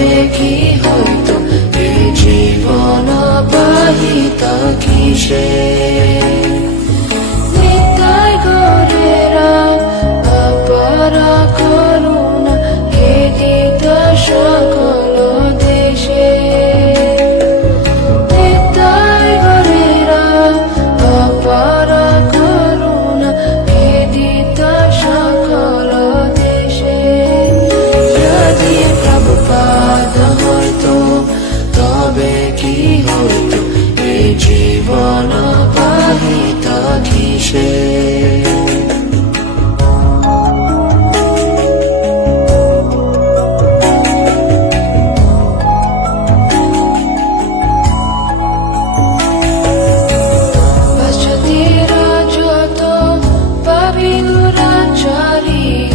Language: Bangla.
তবে কি হইতো এই জীবন পাহিতা কিসে। 这里。